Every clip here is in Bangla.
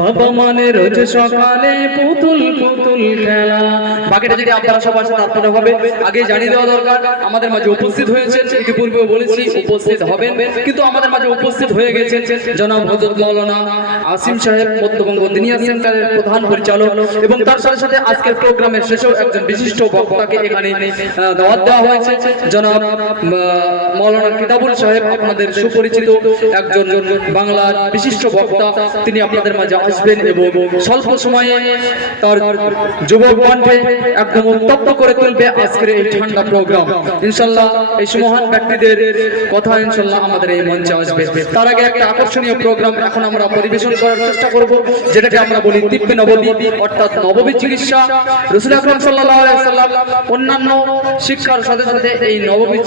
বাবা মানে রোজ সকালে পুতুল পুতুল খেলা। বাকিটা যদি আপনারা সবার সাথে তারপরে হবে, আগে জানিয়ে দেওয়া দরকার আমাদের মাঝে উপস্থিত হয়েছেন, ইতিপূর্বেও বলেছি উপস্থিত হবেন, কিন্তু আমাদের মাঝে উপস্থিত হয়ে গেছেন জনাব হযরত মাওলানা আসিম সাহেব মধ্যবঙ্গ দিনিয়া সেন্টারের প্রধান পরিচালক, এবং তার সাথে সাথে আজকের প্রোগ্রামের শেষেও একজন বিশিষ্ট বক্তাকে এখানে দাওয়াত দেওয়া হয়েছে, জনাব মাওলানা কিতাবুল সাহেব, আপনাদের সুপরিচিত একজন বাংলার বিশিষ্ট বক্তা। তিনি আপনাদের মাঝে আসবেন এবং স্বল্প সময়ে তার যুবক কণ্ঠে একদম উত্তপ্ত করে তুলবে আজকের এই ঠান্ডা প্রোগ্রাম। ইনশাআল্লাহ এই মহান ব্যক্তিদের কথা ইনশাআল্লাহ আমাদের এই মঞ্চে আসবে। তার আগে একটা আকর্ষণীয় প্রোগ্রাম এখন আমরা পরিবেশন করার চেষ্টা করব, যেটাকে আমরা বলি তিব্বে নববী, অর্থাৎ নববী চিকিৎসা। রাসূল আকরাম সাল্লাল্লাহু আলাইহি ওয়াসাল্লাম অন্যান্য শিক্ষার সাথে সাথে এই নববী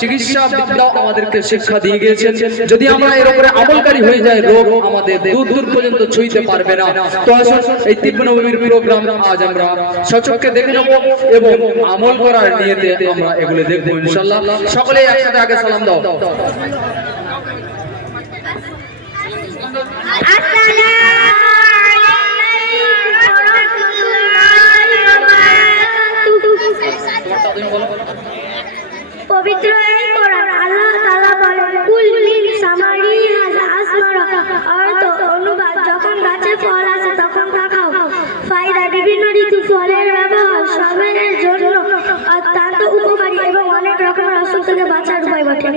চিকিৎসা বিদ্যা আমাদেরকে শিক্ষা দিয়ে গিয়েছেন। যদি আমরা এর উপরে আমলকারী হয়ে যাই, রোগ আমাদের দূর দূর পর্যন্ত ছুঁইতে পারবে না। তো আসুন এই তিব্বে নববীর প্রোগ্রাম আজ আমরা সচক্ষে দেখে নেব এবং আমল করার নিয়তে আমরা এগুলো দেখব ইনশাআল্লাহ। সকলে একসাথে আগে সালাম দাও। পবিত্র এই কোরআন আল্লাহ তাআলা বলেন, কুল মিন সামারিহাল আসমারা, অর্থ অনুবাদ, যখন গাছে ফল আসে তখন তা খাও। ফায়দা, বিভিন্ন ঋতু ফলের ব্যবহার সবের জন্য অত্যন্ত উপকারী এবং অনেক রকমের অসুখ থেকে বাঁচার উপায় বটে।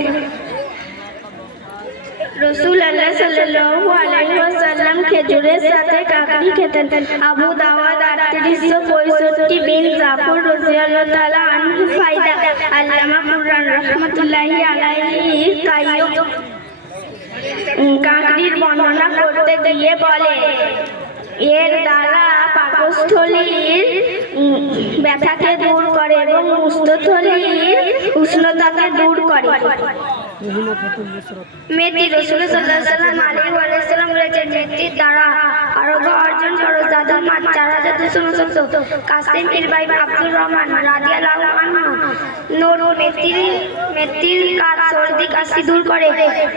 রাসূলুল্লাহ সাল্লাল্লাহু আলাইহি ওয়াসাল্লাম খেজুরের সাথে কাকড়ি খেতেন। আবু দাওয়াদ 3865 বিন জাফর রাদিয়াল্লাহু তাআলা আনহু। ফায়দা, আল্লামা কুরআন রাহমাতুল্লাহি আলাইহি কাকড়ির বর্ণনা করতে গিয়ে বলে, এর দ্বারা পাকস্থলীর ব্যথাকে দূর করে এবং উষ্ণথলির উষ্ণতাকে দূর করে। মেথি, রাসূলুল্লাহ সাল্লাল্লাহু আলাইহি ওয়াসাল্লাম বলেছেন, মেথির দ্বারা আরোগ্য অর্জন করো। জাদুর মাছ 4269। কাসিম ইবনে আব্দুর রহমান রাদিয়াল্লাহু আনহু। নূর, মেথির কাজ সর্দি কাশি দূর করে,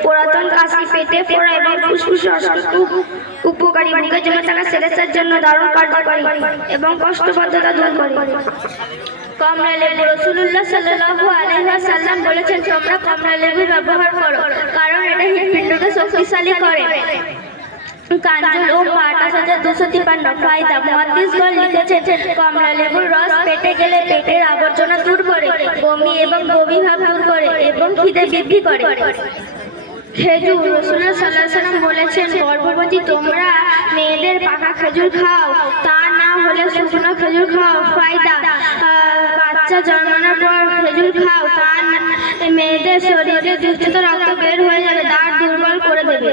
পুরাতন কাশি, পেটে ফোড়া এবং ফুসফুসে অসুখ উপকারী, বুকে জমে থাকা সেলেসার জন্য দারুণ কার্যকরী এবং কোষ্ঠবদ্ধতা দূর করে। কমলা লেবু, রাসূলুল্লাহ সাল্লাল্লাহু আলাইহি ওয়াসাল্লাম বলেছেন, তোমরা কমলা লেবু ব্যবহার করো কারণ এটা হৃৎপিণ্ডকে শক্তিশালী করে। কাঞ্জুল ও 8253। ফায়দা, মুহাদ্দিসগণ লিখেছেন, কমলা লেবুর রস পেটে গেলে পেটের আবর্জনা দূর করে, বমি এবং বমি ভাব দূর করে এবং খিদে বৃদ্ধি করে। খেজুর, রাসূলুল্লাহ সাল্লাল্লাহু আলাইহি ওয়াসাল্লাম বলেছেন, গর্ভবতী তোমরা মেয়েদের পাকা খেজুর খাও, তা না হলে শুকনো খেজুর খাও। ফায়দা, বাচ্চা জন্মানোর পর খেজুর খাও, তা মেয়েদের শরীরে দূষিত রক্ত বের হয়ে যাবে, দাঁত দুর্বল করে দেবে।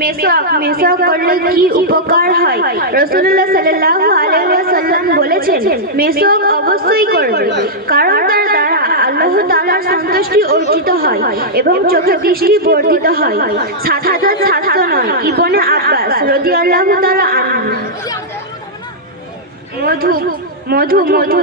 মেসওয়াক করলে কি উপকার হয়? রাসূলুল্লাহ সাল্লাল্লাহু আলাইহি ওয়াসাল্লাম বলেছেন, মেসওয়াক অবশ্যই করবে, কারণ তার দ্বারা আল্লাহ তাআলার সন্তুষ্টি অর্জিত হয় এবং চোখের দৃষ্টি বর্ধিত হয়। সাধারণ ছাত্র নয়। ইবনে আব্বাস রাদিয়াল্লাহু তাআলা আনহু। মধু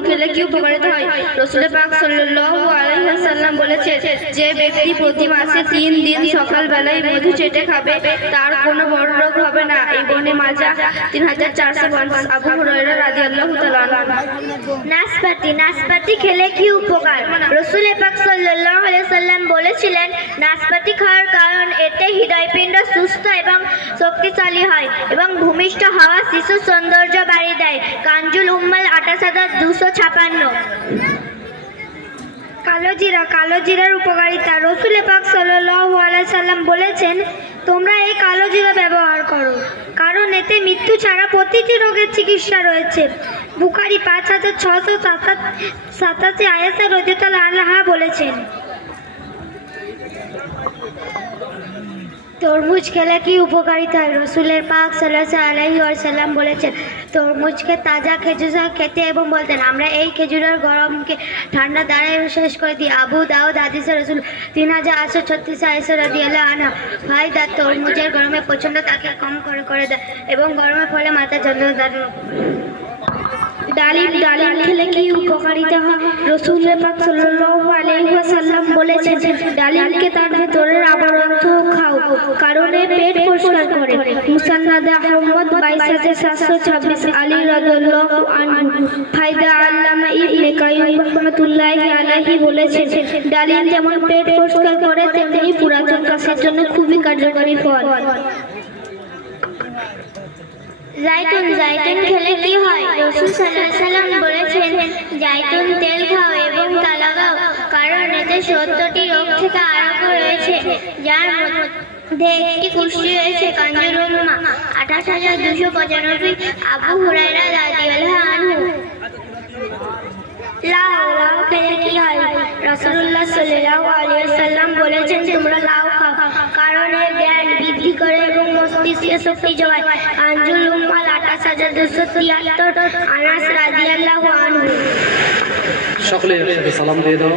খেলে কি উপকারিতা হয়? রাসূল পাক সাল্লাল্লাহু আলাইহি ওয়াসাল্লাম বলেছেন, যে ব্যক্তি প্রতি মাসে 3 দিন সকাল বেলায় মধু চেটে খাবে তার কোনো বড় রোগ হবে না। ইবনে মাজাহ 3450। আবু হুরায়রা রাদিয়াল্লাহু তাআলা আনহু। নাশপাতি খেলে কি উপকার? রাসূল পাক সাল্লাল্লাহু আলাইহি ওয়াসাল্লাম বলেছিলেন, নাশপাতি খাওয়ার কারণ এতে হৃদয়পিণ্ড সুস্থ এবং শক্তিশালী হয় এবং ভূমিষ্ঠ হওয়া শিশুর সৌন্দর্য বাড়িয়ে দেয়। কাঞ্জুল উম্মাল 28256। কালো জিরার উপকারিতা। রাসূল পাক সাল্লাল্লাহু আলাইহি সাল্লাম বলেছেন, তোমরা এই কালো জিরা ব্যবহার করো কারণ এতে মৃত্যু ছাড়া প্রতিটি রোগের চিকিৎসা রয়েছে। বুখারী 5687। আয়েশা রাদিয়াল্লাহু আনহা বলেছেন, তরমুজ খেলে কি উপকারিতা হয়? রাসূলের পাক সাল্লাল্লাহু আলাইহি ওয়াসাল্লাম বলেছেন, তরমুজকে তাজা খেজুর খেতে এবং বলতেন, আমরা এই খেজুরের গরমকে ঠান্ডা দ্বারাই শেষ করে দিই। আবু দাউদ হাদিসে রাসূল 3836। আয়েশা রাদিয়াল্লাহু আনহা। ফায়দা, তরমুজের গরমে প্রচণ্ড তাকে কম করে দেয় এবং গরমের ফলে মাথা যন্ত্রণা ডালিম খেলে কি উপকারিতা হয়? রাসূল পাক সাল্লাল্লাহু আলাইহি ওয়াসাল্লাম বলেছেন, ডালিমকে তার ভেতরের আবরণ খাও, কারণ এ পেট পরিষ্কার করে। মুসান্নাদ আহমদ 22726 আলী রাদিয়াল্লাহু আনহু। ফায়দা আল্লামা ইবনে কাইয়্যিম রাহমাতুল্লাহি আলাইহি বলেছেন, ডালিম যেমন পেট পরিষ্কার করে তেমনি পুরাতন কাশের জন্য খুবই কার্যকরী ফল। জাইতুন খেলে কি হয়? রাসূল সাল্লাল্লাহু আলাইহি ওয়াসাল্লাম বলেছেন, জাইতুন তেল খাও এবং তা লাগাও, কারণ এতে 70টি রোগ থেকে আরোগ্য রয়েছে, যার মধ্যে একটি কুষ্টি রয়েছে কাঞ্জুর উম্মাহ 28295। আবু হুরায়রা রাদিয়াল্লাহু আনহু। লাউ খেলে কি হয়? রাসূলুল্লাহ সাল্লাল্লাহু আলাইহি ওয়াসাল্লাম বলেছেন, তোমরা লাউ খাও, কারণ এর জ্ঞান বৃদ্ধি করে এবং মস্তিষ্কে শক্তি যোগায়। কাঞ্জুল উম্মাহ 28273। আনাস রাদিয়াল্লাহু আনহু। সকলে একসাথে সালাম দিয়ে দাও।